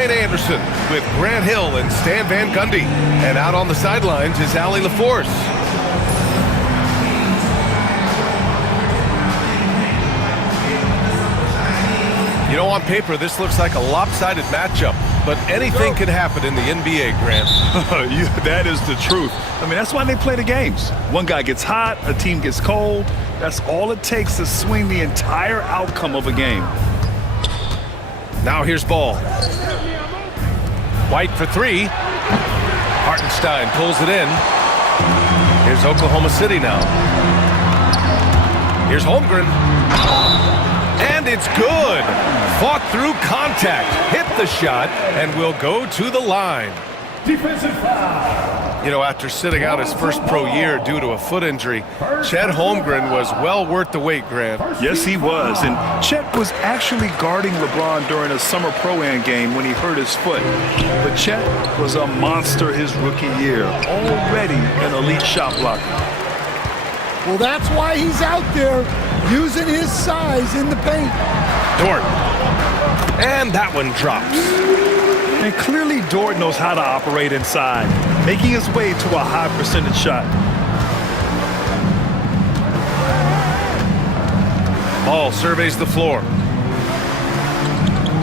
Ryan Anderson with Grant Hill and Stan Van Gundy. And out on the sidelines is Allie LaForce. You know, on paper, this looks like a lopsided matchup, but anything can happen in the NBA, Grant. That is the truth. I mean, that's why they play the games. One guy gets hot, a team gets cold. That's all it takes to swing the entire outcome of a game. Now here's Ball. White for three. Hartenstein pulls it in. Here's Oklahoma City now. Here's Holmgren. And it's good. Fought through contact, hit the shot, and will go to the line. Defensive foul. You know, after sitting out his first pro year due to a foot injury, Chet Holmgren was well worth the wait, Grant. Yes, he was. And Chet was actually guarding LeBron during a summer Pro-Am game when he hurt his foot. But Chet was a monster his rookie year, already an elite shot blocker. Well, that's why he's out there using his size in the paint. Dort. And that one drops. And clearly Dort knows how to operate inside, making his way to a high percentage shot. Ball surveys the floor.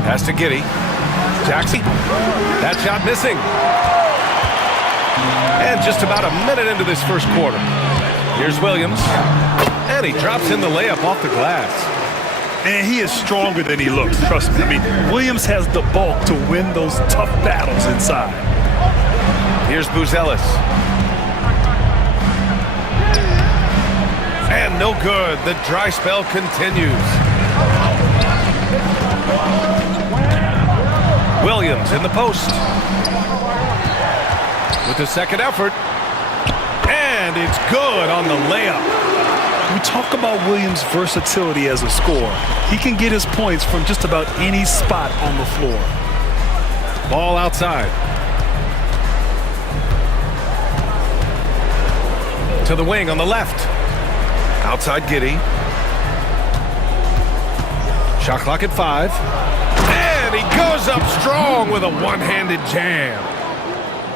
Pass to Giddey. Jackson. That shot missing. And just about a minute into this first quarter. Here's Williams. And he drops in the layup off the glass. And he is stronger than he looks, trust me. I mean, Williams has the bulk to win those tough battles inside. Here's Buzelis. And no good. The dry spell continues. Williams in the post. With the second effort. And it's good on the layup. We talk about Williams' versatility as a scorer. He can get his points from just about any spot on the floor. Ball outside. To the wing on the left. Outside Giddey. Shot clock at 5. And he goes up strong with a one-handed jam.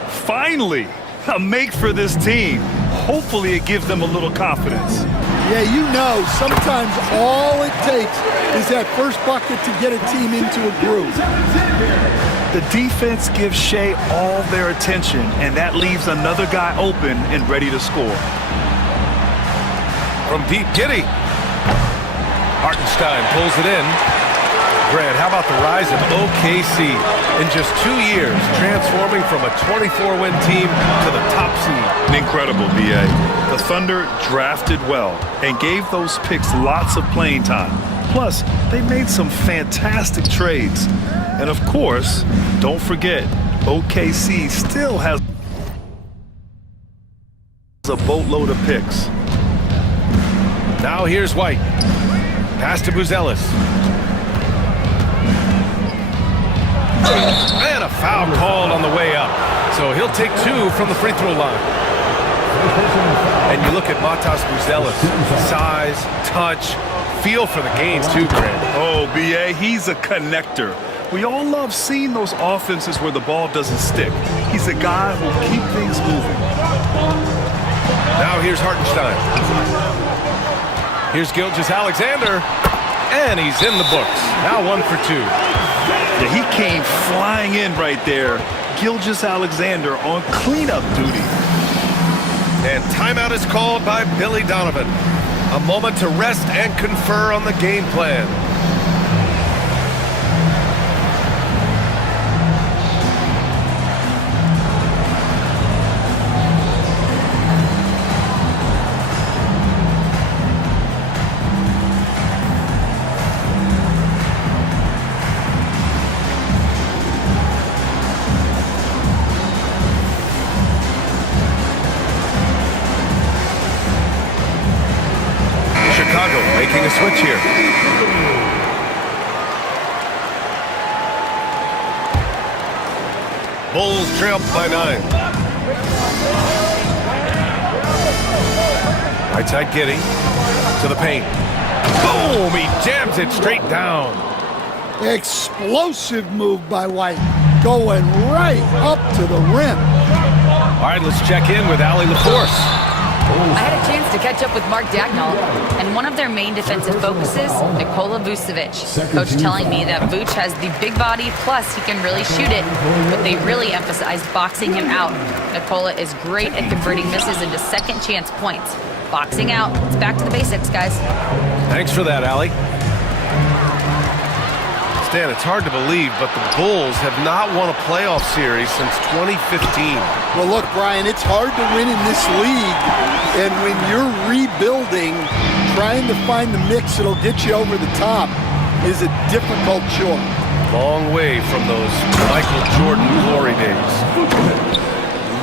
Finally, a make for this team. Hopefully it gives them a little confidence. Yeah, you know, sometimes all it takes is that first bucket to get a team into a groove. The defense gives Shea all their attention, and that leaves another guy open and ready to score. From deep, Giddey. Hartenstein pulls it in. Grant, how about the rise of OKC in just 2 years, transforming from a 24-win team to the top seed? Incredible, B.A. The Thunder drafted well and gave those picks lots of playing time. Plus, they made some fantastic trades. And of course, don't forget, OKC still has a boatload of picks. Now here's White. Pass to Buzelis. And a foul called on the way up. So he'll take 2 from the free throw line. And you look at Matas Buzelis. Size, touch, feel for the game too, Grant. Oh, B.A., he's a connector. We all love seeing those offenses where the ball doesn't stick. He's a guy who will keep things moving. Now here's Hartenstein. Here's Gilgeous-Alexander. And he's in the books. Now 1 for 2. Yeah, he came flying in right there. Gilgeous-Alexander on cleanup duty. And timeout is called by Billy Donovan. A moment to rest and confer on the game plan. Chicago making a switch here. Bulls trail by 9. Right side Giddey to the paint. Boom! He jams it straight down. Explosive move by White. going right up to the rim. All right, let's check in with Allie LaForce. I had a chance to catch up with Mark Dagnall, and one of their main defensive focuses, Nikola Vucevic. Coach telling me that Vuce has the big body, plus he can really shoot it, but they really emphasize boxing him out. Nikola is great at converting misses into second chance points. Boxing out. It's back to the basics, guys. Thanks for that, Allie. Stan, it's hard to believe, but the Bulls have not won a playoff series since 2015. Well, look, Brian, it's hard to win in this league, and when you're rebuilding, trying to find the mix that'll get you over the top is a difficult chore. Long way from those Michael Jordan glory days.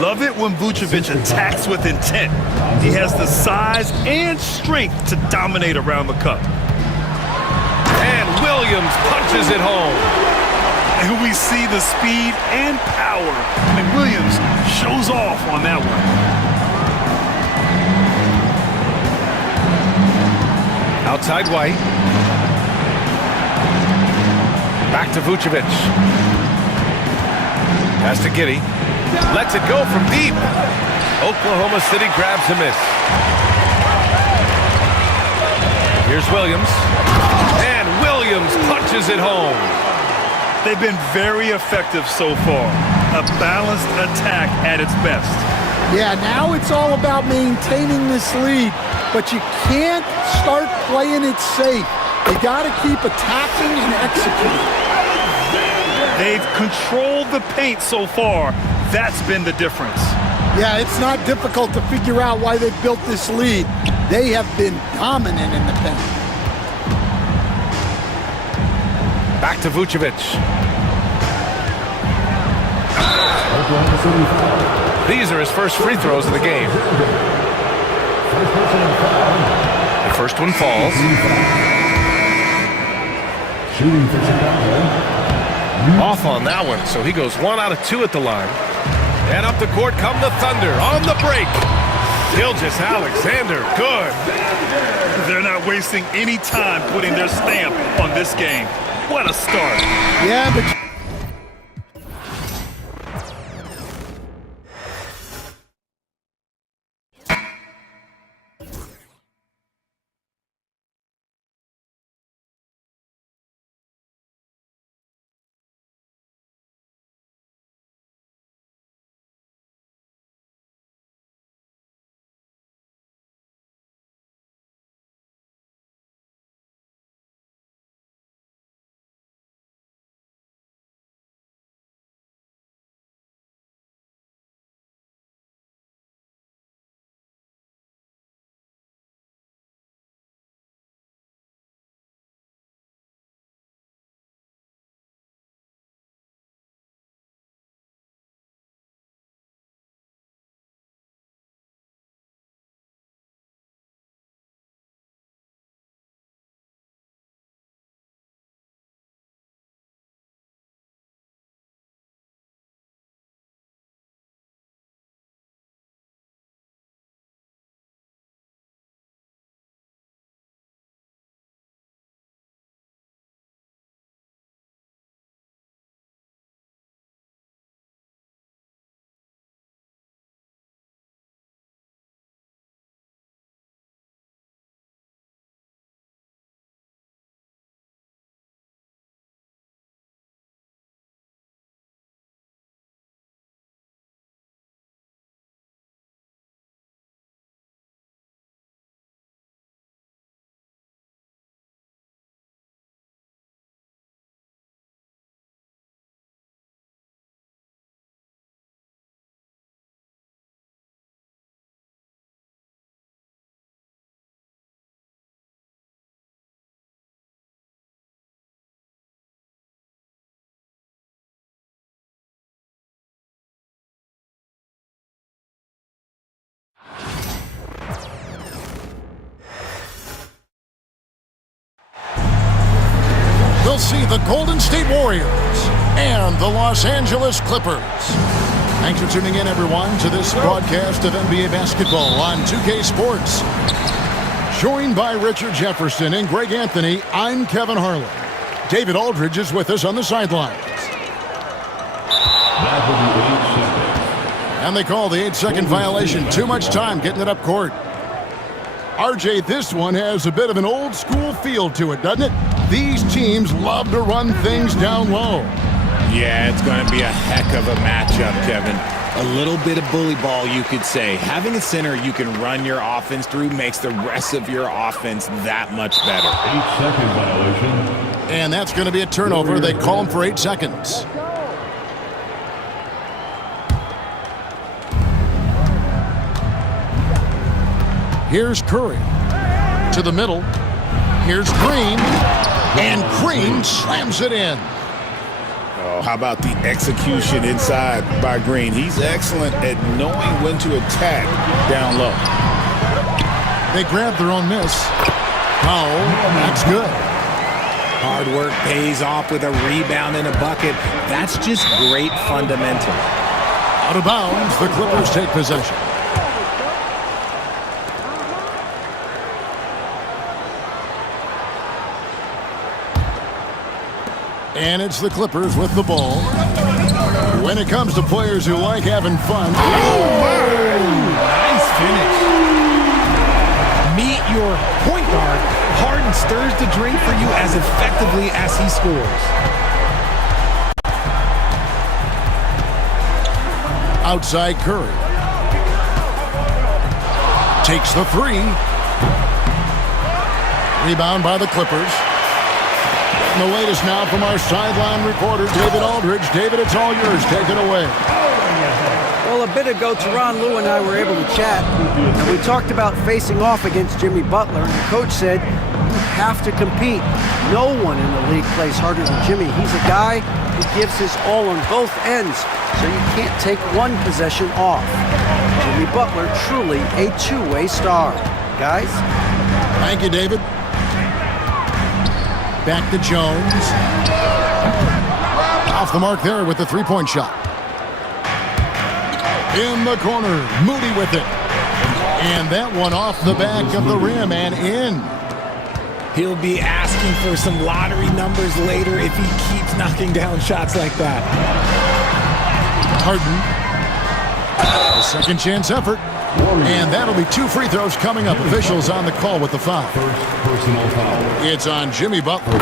Love it when Vucevic attacks with intent. He has the size and strength to dominate around the cup. And Williams punches it home. And we see the speed and power. And Williams shows off on that one. Outside White. Back to Vucevic. Pass to Giddey. Lets it go from deep. Oklahoma City grabs a miss. Here's Williams. And Williams punches it home. They've been very effective so far. A balanced attack at its best. Yeah, now it's all about maintaining this lead, but you can't start playing it safe. You got to keep attacking and executing. They've controlled the paint so far. That's been the difference. Yeah, it's not difficult to figure out why they've built this lead. They have been dominant in the paint. Back to Vucevic. These are his first free throws of the game. The first one falls. Off on that one, so he goes 1 out of 2 at the line. And up the court come the Thunder on the break. Gilgeous Alexander, good. They're not wasting any time putting their stamp on this game. What a start. Yeah, but we'll see the Golden State Warriors and the Los Angeles Clippers. Thanks for tuning in, everyone, to this broadcast of NBA basketball on 2K Sports. Joined by Richard Jefferson and Greg Anthony, I'm Kevin Harlan. David Aldridge is with us on the sidelines. And they call the 8-second violation. Too much time getting it up court. RJ, this one has a bit of an old school feel to it, doesn't it? These teams love to run things down low. Yeah, it's going to be a heck of a matchup, Kevin. A little bit of bully ball, you could say. Having a center you can run your offense through makes the rest of your offense that much better. 8-second violation. And that's going to be a turnover. They call him for 8 seconds. Here's Curry to the middle. Here's Green. And Green slams it in. Oh, how about the execution inside by Green? He's excellent at knowing when to attack down low. They grab their own miss. Powell, that's good. Hard work pays off with a rebound and a bucket. That's just great fundamental. Out of bounds, the Clippers take possession. And it's the Clippers with the ball. When it comes to players who like having fun. Nice finish. Meet your point guard. Harden stirs the drink for you as effectively as he scores. Outside Curry. Takes the three. Rebound by the Clippers. The latest now from our sideline reporter, David Aldridge. David, it's all yours. Take it away. Well, a bit ago, Tyronn Lue and I were able to chat, and we talked about facing off against Jimmy Butler, and the coach said, you have to compete. No one in the league plays harder than Jimmy. He's a guy who gives his all on both ends, so you can't take one possession off. Jimmy Butler, truly a two-way star. Guys? Thank you, David. Back to Jones. Off the mark there with the three-point shot. In the corner, Moody with it. And that one off the back of the rim and in. He'll be asking for some lottery numbers later if he keeps knocking down shots like that. Harden. A second chance effort. And that'll be 2 free throws coming up. Officials on the call with the foul. First personal foul. It's on Jimmy Butler.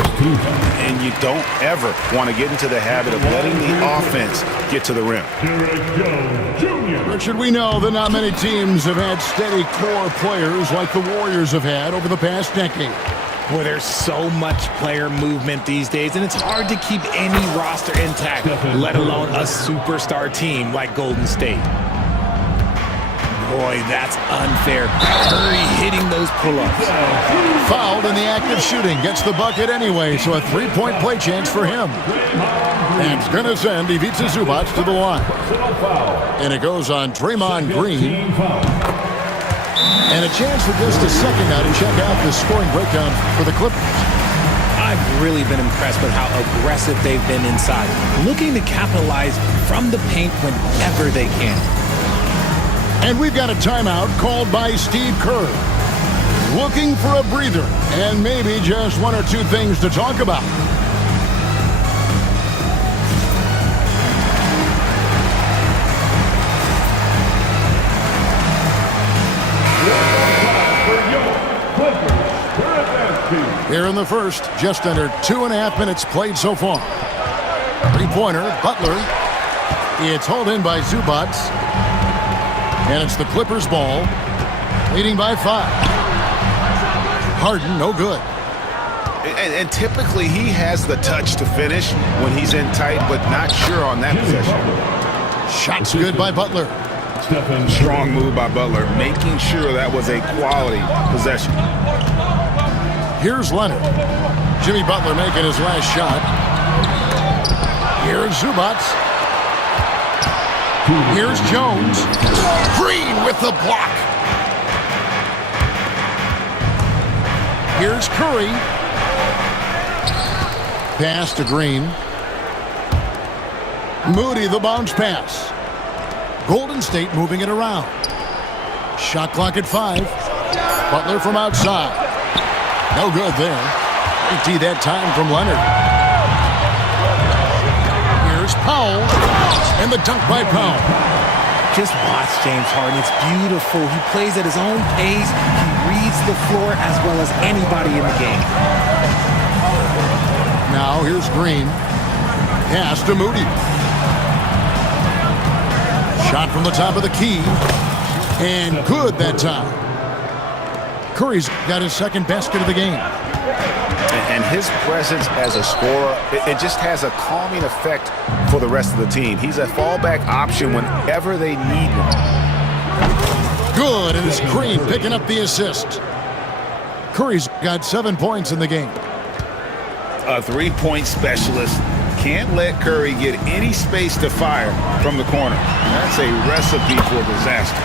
And you don't ever want to get into the habit of letting the offense get to the rim. Derek Jones Jr. Richard, we know that not many teams have had steady core players like the Warriors have had over the past decade. Well, there's so much player movement these days, and it's hard to keep any roster intact, let alone a superstar team like Golden State. Boy, that's unfair. Curry hitting those pull-ups. Fouled in the act of shooting. Gets the bucket anyway, so a three-point play chance for him. That's going to send Ivica Zubac to the line. And it goes on Draymond Green. And a chance for just a second now to check out the scoring breakdown for the Clippers. I've really been impressed with how aggressive they've been inside, looking to capitalize from the paint whenever they can. And we've got a timeout called by Steve Kerr. Looking for a breather and maybe just 1 or 2 things to talk about. Here in the first, just under 2.5 minutes played so far. Three-pointer, Butler. It's hauled in by Zubac. And it's the Clippers ball, leading by 5. Harden, no good. And typically he has the touch to finish when he's in tight, but not sure on that possession. Shots good by Butler. Strong move by Butler, making sure that was a quality possession. Here's Leonard. Jimmy Butler making his last shot. Here's Zubac. Here's Jones. Green with the block. Here's Curry. Pass to Green. Moody, the bounce pass. Golden State moving it around. Shot clock at 5. Butler from outside. No good there. Empty that time from Leonard. Here's Powell. And the dunk by Powell. Just watch James Harden. It's beautiful. He plays at his own pace. He reads the floor as well as anybody in the game. Now here's Green. Pass to Moody. Shot from the top of the key. And good that time. Curry's got his second basket of the game. And his presence as a scorer, it just has a calming effect for the rest of the team. He's a fallback option whenever they need one. Good, and it's Green picking up the assist. Curry's got 7 points in the game. A three-point specialist can't let Curry get any space to fire from the corner. That's a recipe for disaster.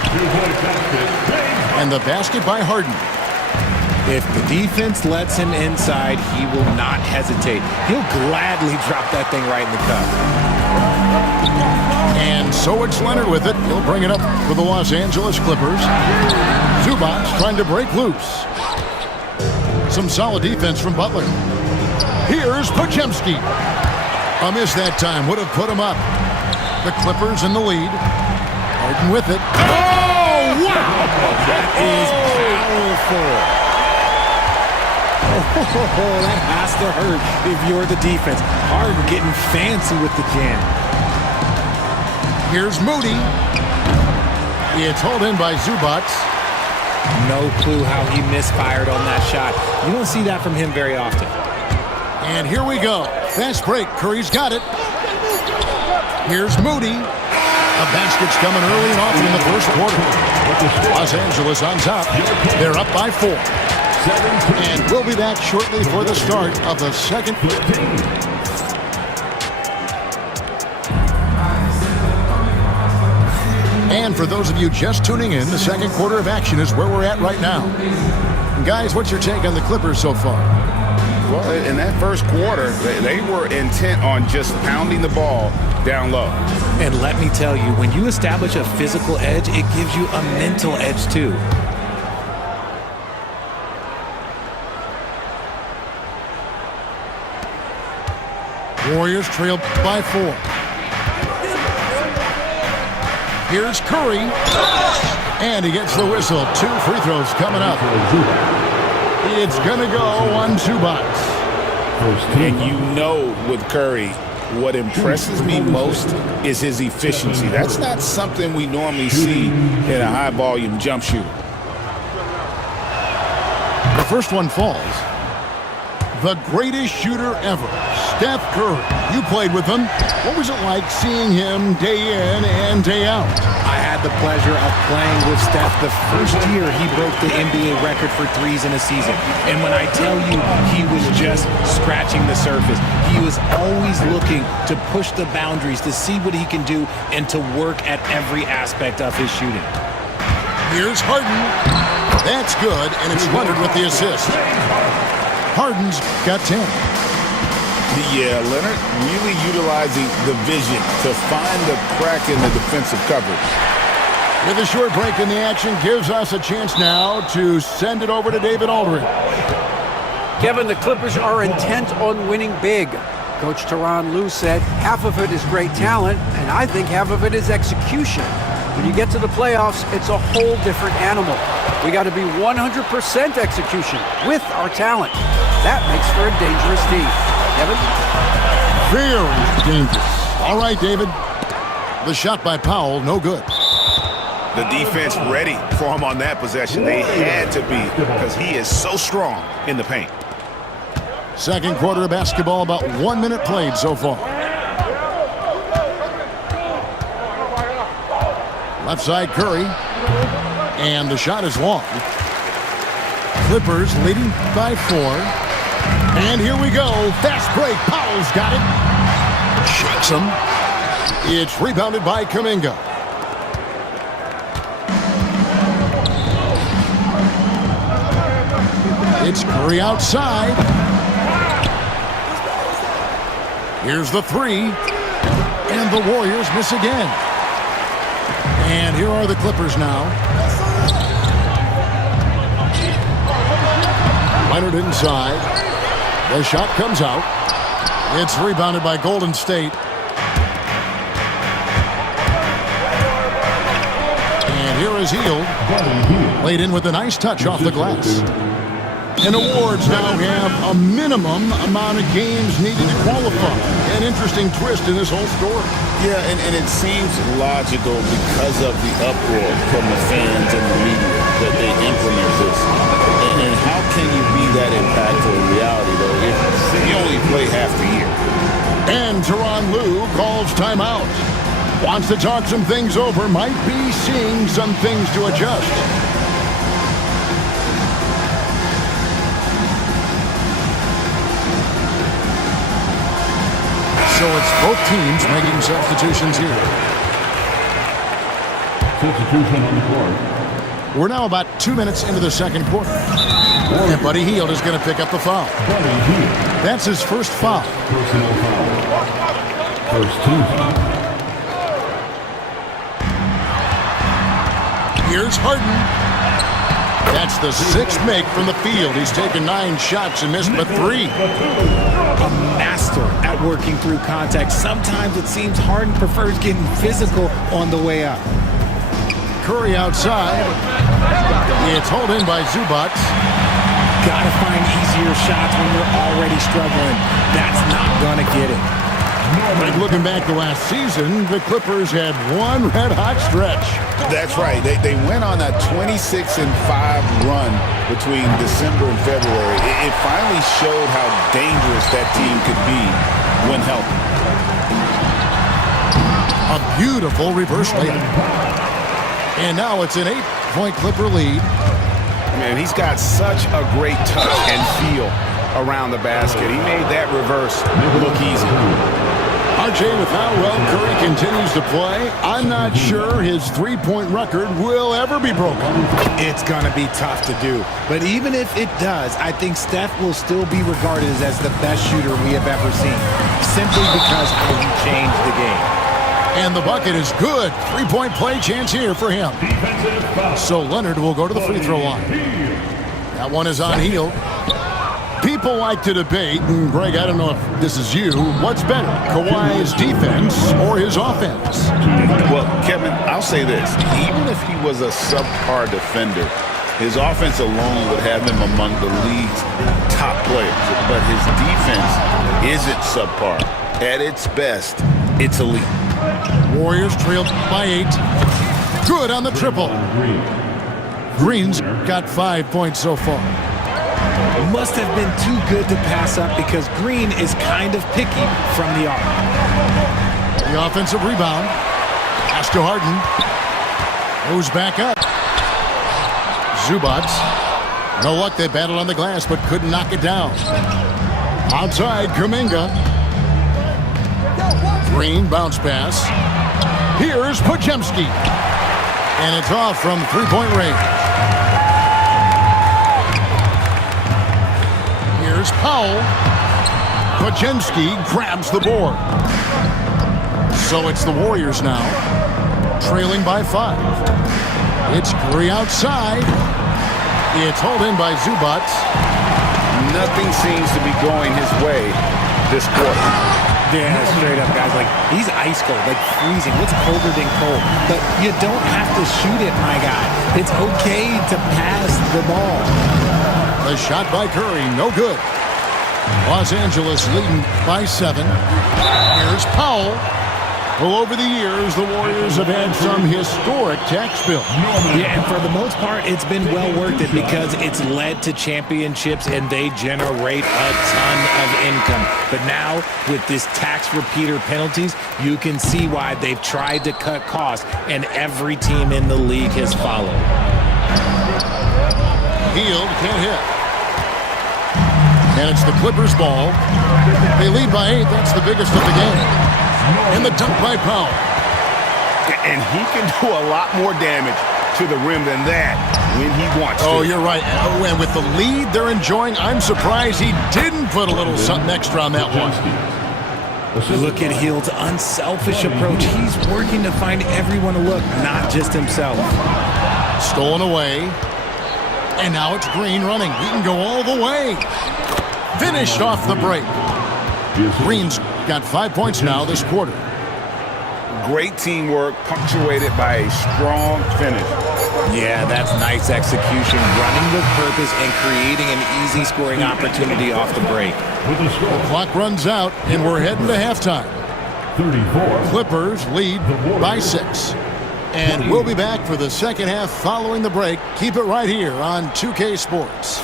And the basket by Harden. If the defense lets him inside, he will not hesitate. He'll gladly drop that thing right in the cup. And so it's Leonard with it. He'll bring it up for the Los Angeles Clippers. Zubac trying to break loose. Some solid defense from Butler. Here's Podziemski. A miss that time would have put him up. The Clippers in the lead. Harden with it. Oh, wow! That is powerful. Oh, that has to hurt if you're the defense. Harden getting fancy with the jam. Here's Moody. It's hauled in by Zubac. No clue how he misfired on that shot. You don't see that from him very often. And here we go. Fast break. Curry's got it. Here's Moody. A basket's coming early and often in the first quarter. Los Angeles on top. They're up by 4. And we'll be back shortly for the start of the second. And for those of you just tuning in, the second quarter of action is where we're at right now. And guys, what's your take on the Clippers so far? Well, in that first quarter, they were intent on just pounding the ball down low. And let me tell you, when you establish a physical edge, it gives you a mental edge too. Warriors trail by 4. Here's Curry. And he gets the whistle. 2 free throws coming up. It's going to go on Zubac. And you know with Curry, what impresses me most is his efficiency. That's not something we normally see in a high-volume jump shooter. The first one falls. The greatest shooter ever, Steph Curry. You played with him. What was it like seeing him day in and day out? I had the pleasure of playing with Steph the first year he broke the NBA record for threes in a season. And when I tell you he was just scratching the surface, he was always looking to push the boundaries, to see what he can do, and to work at every aspect of his shooting. Here's Harden. That's good, and it's Leonard with the assist. Harden's got 10. Yeah, Leonard really utilizing the vision to find the crack in the defensive coverage. With a short break in the action, gives us a chance now to send it over to David Aldridge. Kevin, the Clippers are intent on winning big. Coach Tyronn Lue said half of it is great talent, and I think half of it is execution. When you get to the playoffs, it's a whole different animal. We got to be 100% execution with our talent. That makes for a dangerous team. Kevin? Very dangerous. All right, David. The shot by Powell, no good. The defense ready for him on that possession. They had to be because he is so strong in the paint. Second quarter of basketball, about 1 minute played so far. Left side Curry. And the shot is long. Clippers leading by 4. And here we go. Fast break. Powell's got it. Shakes him. It's rebounded by Kuminga. It's Curry outside. Here's the 3. And the Warriors miss again. And here are the Clippers now. Leonard inside. The shot comes out. It's rebounded by Golden State. here is Hield. Laid in with a nice touch off the glass. And awards now have a minimum amount of games needed to qualify. An interesting twist in this whole story. Yeah, and it seems logical because of the uproar from the fans and the media that they implement this. And how can you be that impactful in reality, though, if you only play half the year? And Tyronn Lue calls timeout. Wants to talk some things over. Might be seeing some things to adjust. So it's both teams making substitutions here. Substitution on the court. We're now about 2 minutes into the second quarter. And Buddy Hield is going to pick up the foul. Buddy Hield. That's his first foul. Personal foul. First team foul. Here's Harden. That's the sixth make from the field. He's taken 9 shots and missed but 3. A master at working through contact. Sometimes it seems Harden prefers getting physical on the way up. Curry outside. It's hauled in by Zubac. Gotta find easier shots when you're already struggling. That's not gonna get it. But looking back to last season, the Clippers had one red-hot stretch. That's right. They went on a 26-5 run between December and February. It finally showed how dangerous that team could be when healthy. A beautiful reverse layup. And now it's an 8-point Clipper lead. Man, he's got such a great touch and feel around the basket. He made that reverse look easy. RJ, with how well Curry continues to play, I'm not sure his three-point record will ever be broken. It's going to be tough to do. But even if it does, I think Steph will still be regarded as the best shooter we have ever seen, simply because how he changed the game. And the bucket is good. Three-point play chance here for him. So Leonard will go to the free throw line. That one is on Hield. People like to debate, and Greg, I don't know if this is you, what's better, Kawhi's defense or his offense? Well, Kevin, I'll say this. Even if he was a subpar defender, his offense alone would have him among the league's top players. But his defense isn't subpar. At its best, it's elite. Warriors trailed by 8. Good on the triple. Green's got 5 points so far. Must have been too good to pass up because Green is kind of picky from the arc. The offensive rebound. Pass to Harden. Moves back up. Zubac. No luck, they battled on the glass but couldn't knock it down. Outside, Kuminga. Green, bounce pass. Here's Podziemski. And it's off from three-point range. Here's Powell. Podziemski grabs the board. So it's the Warriors now, trailing by 5. It's Curry outside. It's hauled in by Zubac. Nothing seems to be going his way this quarter. Yeah, straight up, guys. Like, he's ice cold, like freezing. What's colder than cold? But you don't have to shoot it, my guy. It's okay to pass the ball. A shot by Curry, no good. Los Angeles leading by 7. Here's Powell. Well, over the years, the Warriors have had some historic tax bills. Yeah, and for the most part, it's been well worth it because it's led to championships and they generate a ton of income. But now, with this tax repeater penalties, you can see why they've tried to cut costs, and every team in the league has followed. Hield can't hit. And it's the Clippers' ball. They lead by 8. That's the biggest of the game. And the dunk by Powell. And he can do a lot more damage to the rim than that when he wants to. Oh, you're right. And with the lead they're enjoying, I'm surprised he didn't put a little something extra on that one. Look at Hield's unselfish approach. He's working to find everyone to look, not just himself. Stolen away. And now it's Green running. He can go all the way. Finished off the break. Green's got 5 points now this quarter. Great teamwork punctuated by a strong finish. Yeah, that's nice execution, running with purpose and creating an easy scoring opportunity off the break. The clock runs out, and we're heading to halftime. 34. Clippers lead by 6. And we'll be back for the second half following the break. Keep it right here on 2K Sports.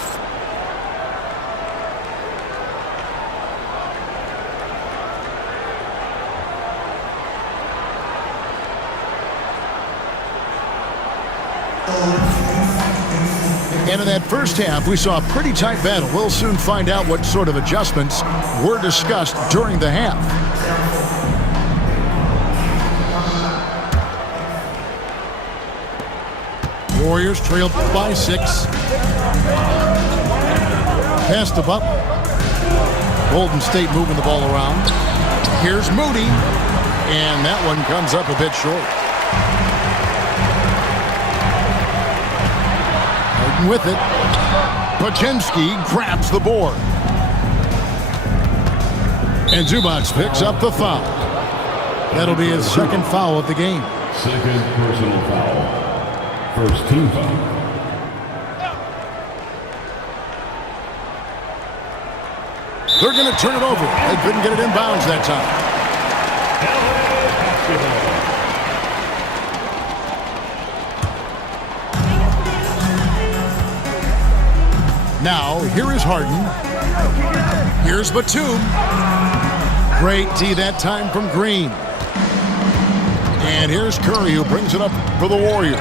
And in that first half, we saw a pretty tight battle. We'll soon find out what sort of adjustments were discussed during the half. Warriors trailed by 6. Pass to Butler. Golden State moving the ball around. Here's Moody. And that one comes up a bit short. With it, Podziemski grabs the board. And Zubac picks up the foul. That'll be his second foul of the game. Second personal foul. First team foul. They're going to turn it over. They couldn't get it in bounds that time. Now, here is Harden. Here's Batum. Great D that time from Green. And here's Curry, who brings it up for the Warriors.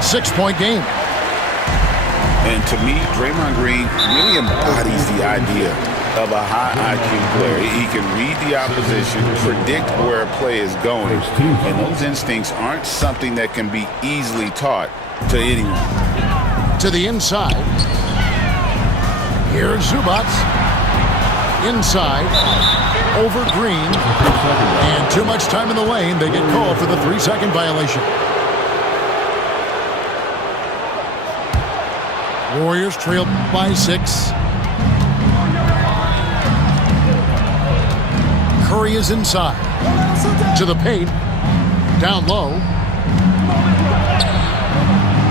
6-point game. And to me, Draymond Green really embodies the idea of a high IQ player. He can read the opposition, predict where a play is going, and those instincts aren't something that can be easily taught to anyone. To the inside. Here's Zubac. Inside. Over Green. And too much time in the lane. They get called for the 3-second violation. Warriors trailed by 6. Curry is inside. To the paint. Down low.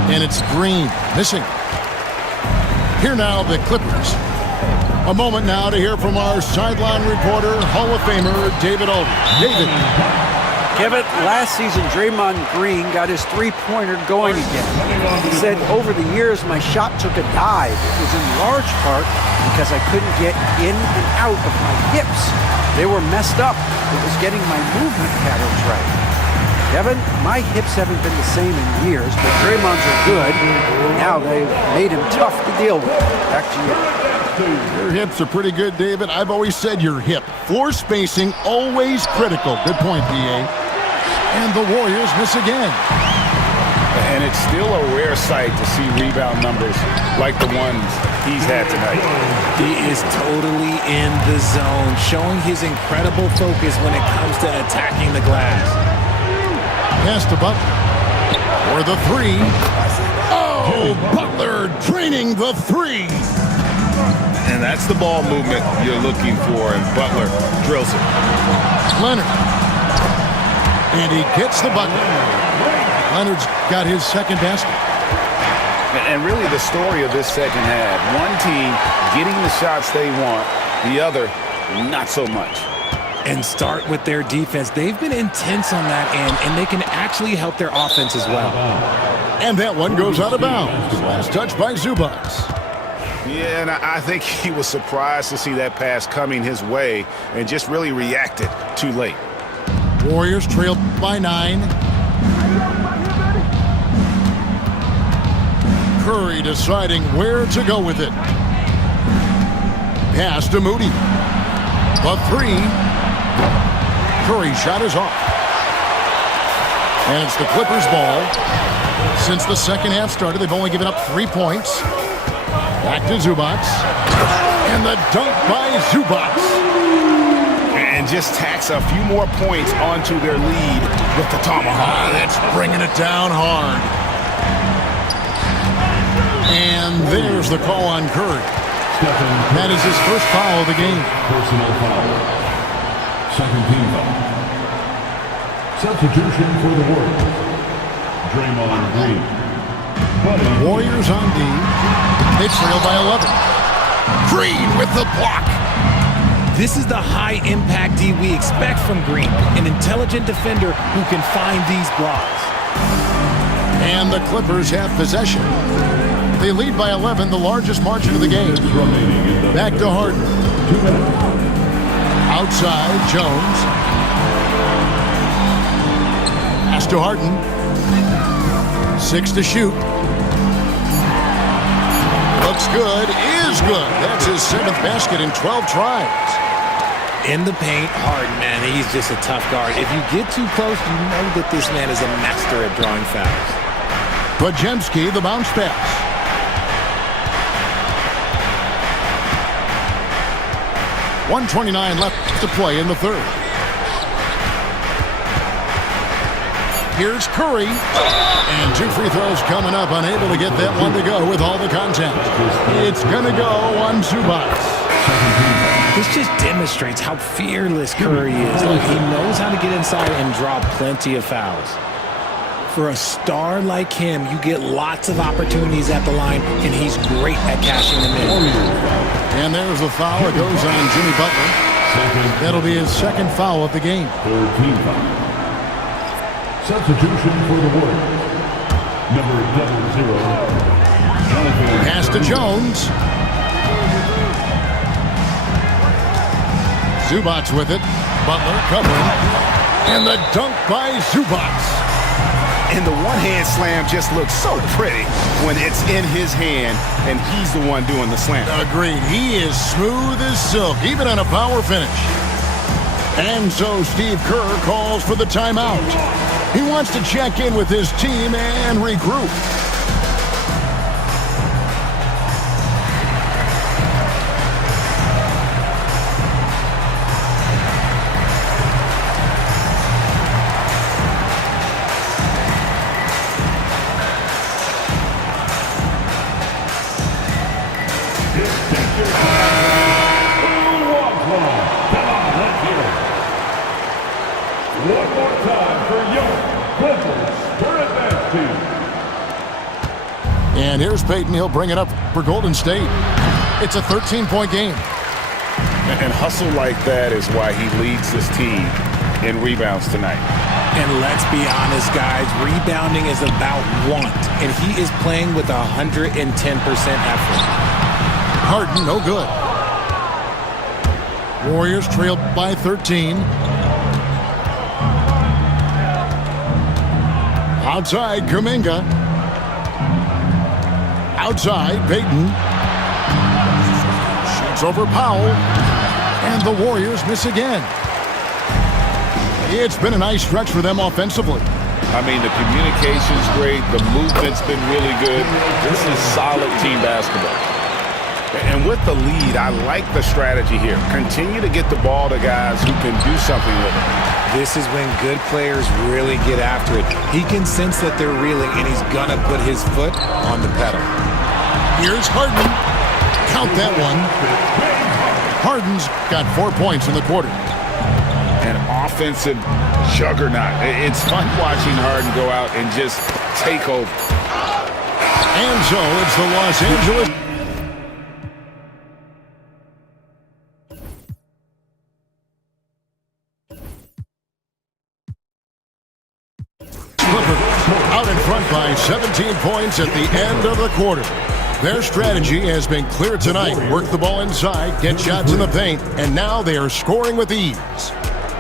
And it's Green missing. Here now, the Clippers. A moment now to hear from our sideline reporter, Hall of Famer David Aldridge. David. Kevin, last season, Draymond Green got his three-pointer going again. He said, over the years, my shot took a dive. It was in large part because I couldn't get in and out of my hips. They were messed up. It was getting my movement patterns right. Kevin, my hips haven't been the same in years, but Draymond's are good. Now they've made him tough to deal with. Back to you. Your hips are pretty good, David. I've always said your hip. Floor spacing, always critical. Good point, D.A. And the Warriors miss again. And it's still a rare sight to see rebound numbers like the ones he's had tonight. He is totally in the zone, showing his incredible focus when it comes to attacking the glass. Pass to Butler. For the 3. Oh, Butler draining the 3. And that's the ball movement you're looking for, and Butler drills it. Leonard. And he gets the bucket. Leonard's got his second basket. And really the story of this second half, one team getting the shots they want, the other not so much. And start with their defense. They've been intense on that end, and they can actually help their offense as well. And that one goes out of bounds. Last touch by Zubac. Yeah, and I think he was surprised to see that pass coming his way and just really reacted too late. Warriors trailed by 9. Curry deciding where to go with it. Pass to Moody. The 3. Curry's shot is off. And it's the Clippers' ball. Since the second half started, they've only given up 3 points. Back to Zubac. And the dunk by Zubac. And just tacks a few more points onto their lead with the tomahawk. That's bringing it down hard. And there's the call on Curry. That is his first foul of the game. Personal foul. Second team foul. Substitution for the Warriors. Draymond Green. Warriors on D. They trail by 11. Green with the block. This is the high-impact D we expect from Green, an intelligent defender who can find these blocks. And the Clippers have possession. They lead by 11, the largest margin of the game. Back to Harden. 2 minutes. Outside, Jones. Pass to Harden. 6 to shoot. Looks good, is good. That's his 7th basket in 12 tries. In the paint, Harden, man, he's just a tough guard. If you get too close, you know that this man is a master at drawing fouls. Podziemski, the bounce pass. .129 left to play in the third. Here's Curry. And 2 free throws coming up. Unable to get that one to go with all the contact. It's going to go on Zubac. This just demonstrates how fearless Curry is. Like, he knows how to get inside and draw plenty of fouls. For a star like him, you get lots of opportunities at the line, and he's great at cashing them in. And there's a foul. It goes on Jimmy Butler. That'll be his 2nd foul of the game. 3rd team foul. Substitution for the Warriors. Number 00. Pass to Jones. Zubac with it. Butler covering. And the dunk by Zubac. And the one-hand slam just looks so pretty when it's in his hand and he's the one doing the slam. Agreed. He is smooth as silk, even on a power finish. And so Steve Kerr calls for the timeout. He wants to check in with his team and regroup. One more time for your Clippers current best team. And here's Payton. He'll bring it up for Golden State. It's a 13-point game. And hustle like that is why he leads this team in rebounds tonight. And let's be honest, guys, rebounding is about want, and he is playing with 110% effort. Harden, no good. Warriors trailed by 13. Outside, Kuminga. Outside, Payton. Shoots over Powell. And the Warriors miss again. It's been a nice stretch for them offensively. I mean, the communication's great. The movement's been really good. This is solid team basketball. And with the lead, I like the strategy here. Continue to get the ball to guys who can do something with it. This is when good players really get after it. He can sense that they're reeling, and he's going to put his foot on the pedal. Here's Harden. Count that one. Harden's got 4 points in the quarter. An offensive juggernaut. It's fun watching Harden go out and just take over. And so it's the Los Angeles out in front by 17 points at the end of the quarter. Their strategy has been clear tonight. Work the ball inside, get shots in the paint, and now they are scoring with ease.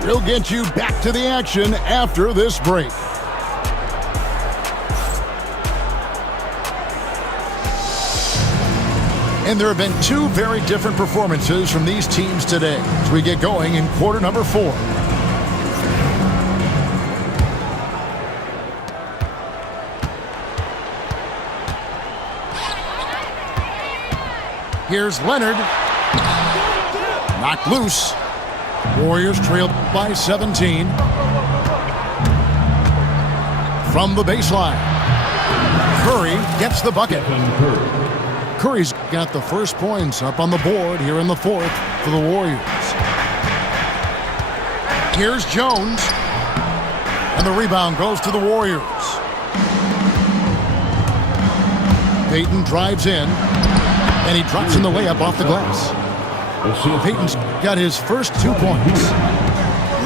We'll get you back to the action after this break. And there have been 2 very different performances from these teams today as we get going in quarter number 4. Here's Leonard. Knocked loose. Warriors trailed by 17. From the baseline. Curry gets the bucket. Curry's got the first points up on the board here in the 4th for the Warriors. Here's Jones. And the rebound goes to the Warriors. Payton drives in, and he drops in the layup off the glass. Payton's got his first 2 points.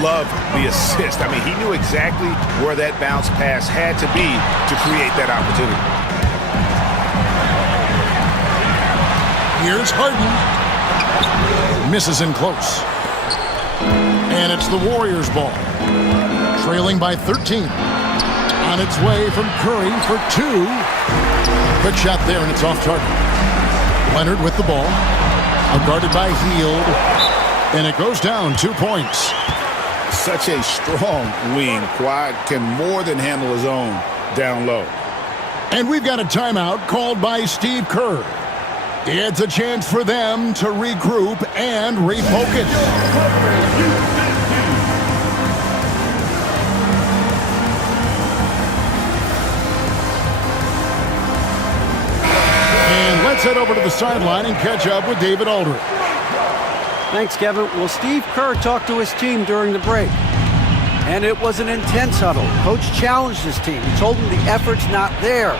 Love the assist. I mean, he knew exactly where that bounce pass had to be to create that opportunity. Here's Harden. Misses in close. And it's the Warriors' ball. Trailing by 13. On its way from Curry for 2. Good shot there, and it's off target. Leonard with the ball. Guarded by Hield. And it goes down 2 points. Such a strong wing. Kawhi can more than handle his own down low. And we've got a timeout called by Steve Kerr. It's a chance for them to regroup and refocus. And let's head over to the sideline and catch up with David Aldridge. Thanks, Kevin. Well, Steve Kerr talked to his team during the break, and it was an intense huddle. Coach challenged his team. He told them the effort's not there.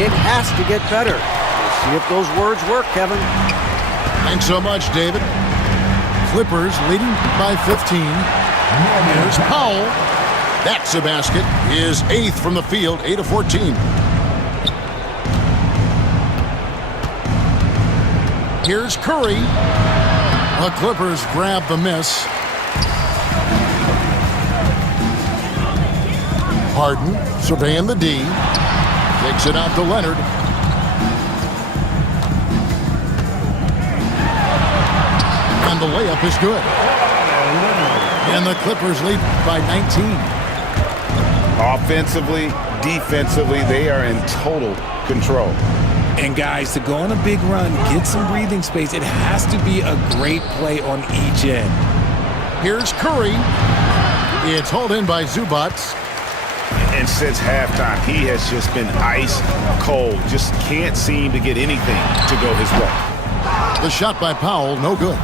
It has to get better. We'll see if those words work, Kevin. Thanks so much, David. Clippers leading by 15. Here's Powell. That's a basket. His 8th from the field, 8 of 14. Here's Curry. The Clippers grab the miss. Harden surveying the D. Takes it out to Leonard. And the layup is good. And the Clippers lead by 19. Offensively, defensively, they are in total control. And guys, to go on a big run, get some breathing space, it has to be a great play on each end. Here's Curry. It's hauled in by Zubac. And since halftime, he has just been ice cold. Just can't seem to get anything to go his way. The shot by Powell, no good.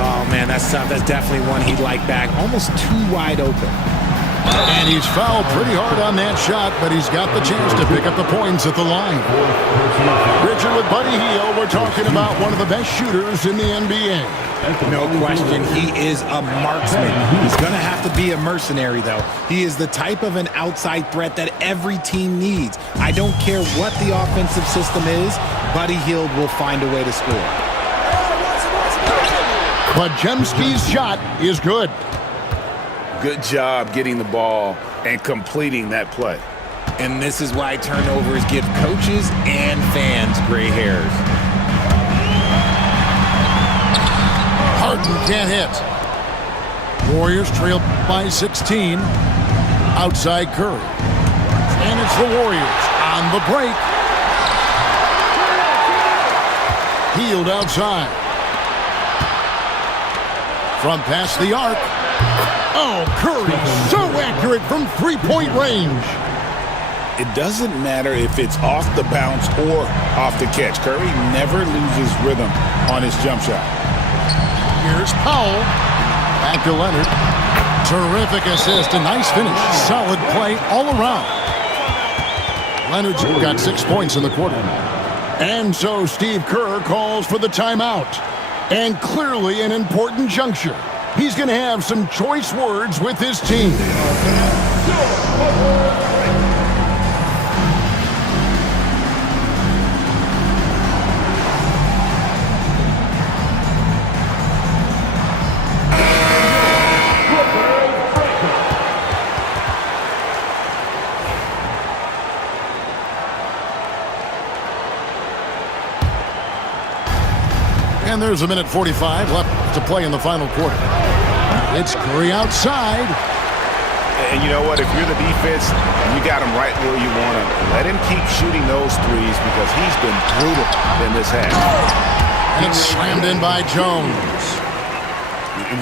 Oh, man, that's tough. That's definitely one he'd like back. Almost too wide open. And he's fouled pretty hard on that shot, but he's got the chance to pick up the points at the line. Richard with Buddy Hield, we're talking about one of the best shooters in the NBA. No question, he is a marksman. He's going to have to be a mercenary, though. He is the type of an outside threat that every team needs. I don't care what the offensive system is, Buddy Hield will find a way to score. But Jemski's shot is good. Good job getting the ball and completing that play. And this is why turnovers give coaches and fans gray hairs. Harden can't hit. Warriors trail by 16. Outside Curry. And it's the Warriors on the break. Hield outside. From past the arc. Oh, Curry, so accurate from three-point range. It doesn't matter if it's off the bounce or off the catch. Curry never loses rhythm on his jump shot. Here's Powell. Back to Leonard. Terrific assist, a nice finish. Solid play all around. Leonard's got 6 points in the quarter. And so Steve Kerr calls for the timeout. And clearly an important juncture. He's going to have some choice words with his team. And there's a minute 45 left to play in the final quarter. It's Curry outside. And you know what? If you're the defense, you got him right where you want him. Let him keep shooting those threes because he's been brutal in this half. And it's slammed in by Jones.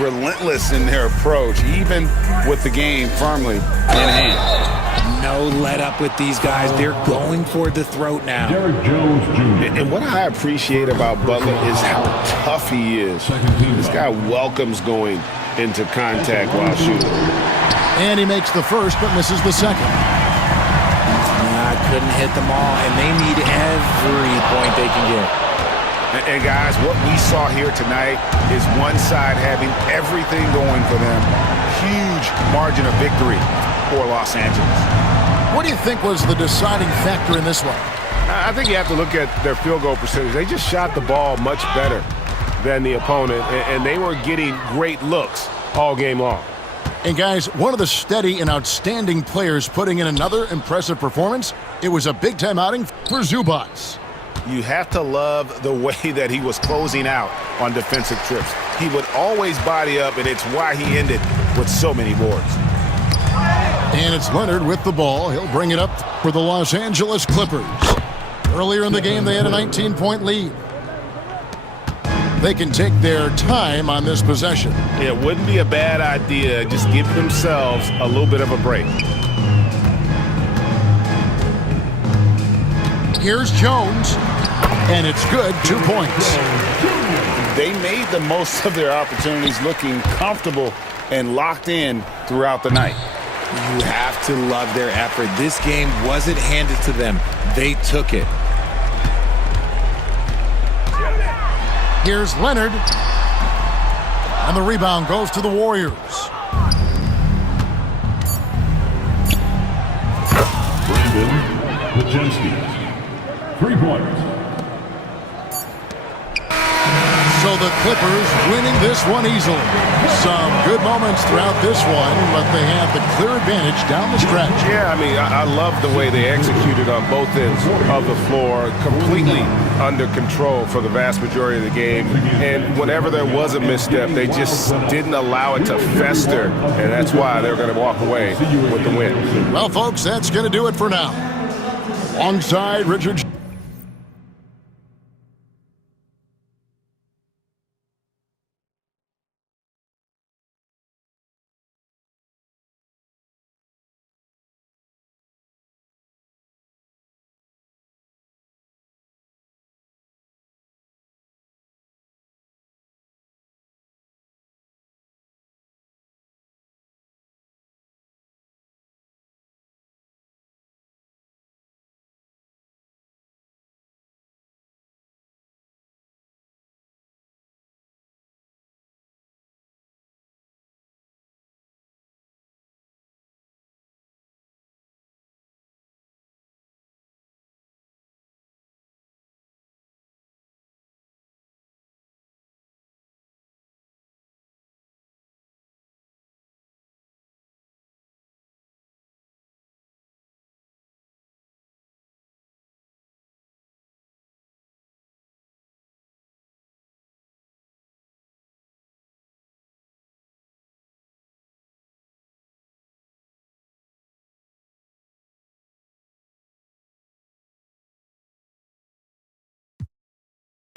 Relentless in their approach, even with the game firmly in hand. No let up with these guys. They're going for the throat now. Derrick Jones Jr. And what I appreciate about Butler is how tough he is. This guy welcomes going into contact while shooting. And he makes the first but misses the second. couldn't hit them all, and they need every point they can get. And guys, what we saw here tonight is one side having everything going for them. Huge margin of victory for Los Angeles. What do you think was the deciding factor in this one? I think you have to look at their field goal percentage. They just shot the ball much better than the opponent, and they were getting great looks all game long. And guys, one of the steady and outstanding players putting in another impressive performance, it was a big-time outing for Zubac. You have to love the way that he was closing out on defensive trips. He would always body up, and it's why he ended with so many boards. And it's Leonard with the ball. He'll bring it up for the Los Angeles Clippers. Earlier in the game, they had a 19-point lead. They can take their time on this possession. It wouldn't be a bad idea. Just give themselves a little bit of a break. Here's Jones, and it's good, 2 points. They made the most of their opportunities, looking comfortable and locked in throughout the night. You have to love their effort. This game wasn't handed to them. They took it. Here's Leonard, and the rebound goes to the Warriors. Brandon Pajenski. 3 points. So the Clippers winning this one easily. Some good moments throughout this one, but they have the clear advantage down the stretch. Yeah, I mean, I love the way they executed on both ends of the floor, completely under control for the vast majority of the game. And whenever there was a misstep, they just didn't allow it to fester, and that's why they're going to walk away with the win. Well, folks, that's going to do it for now. Alongside Richard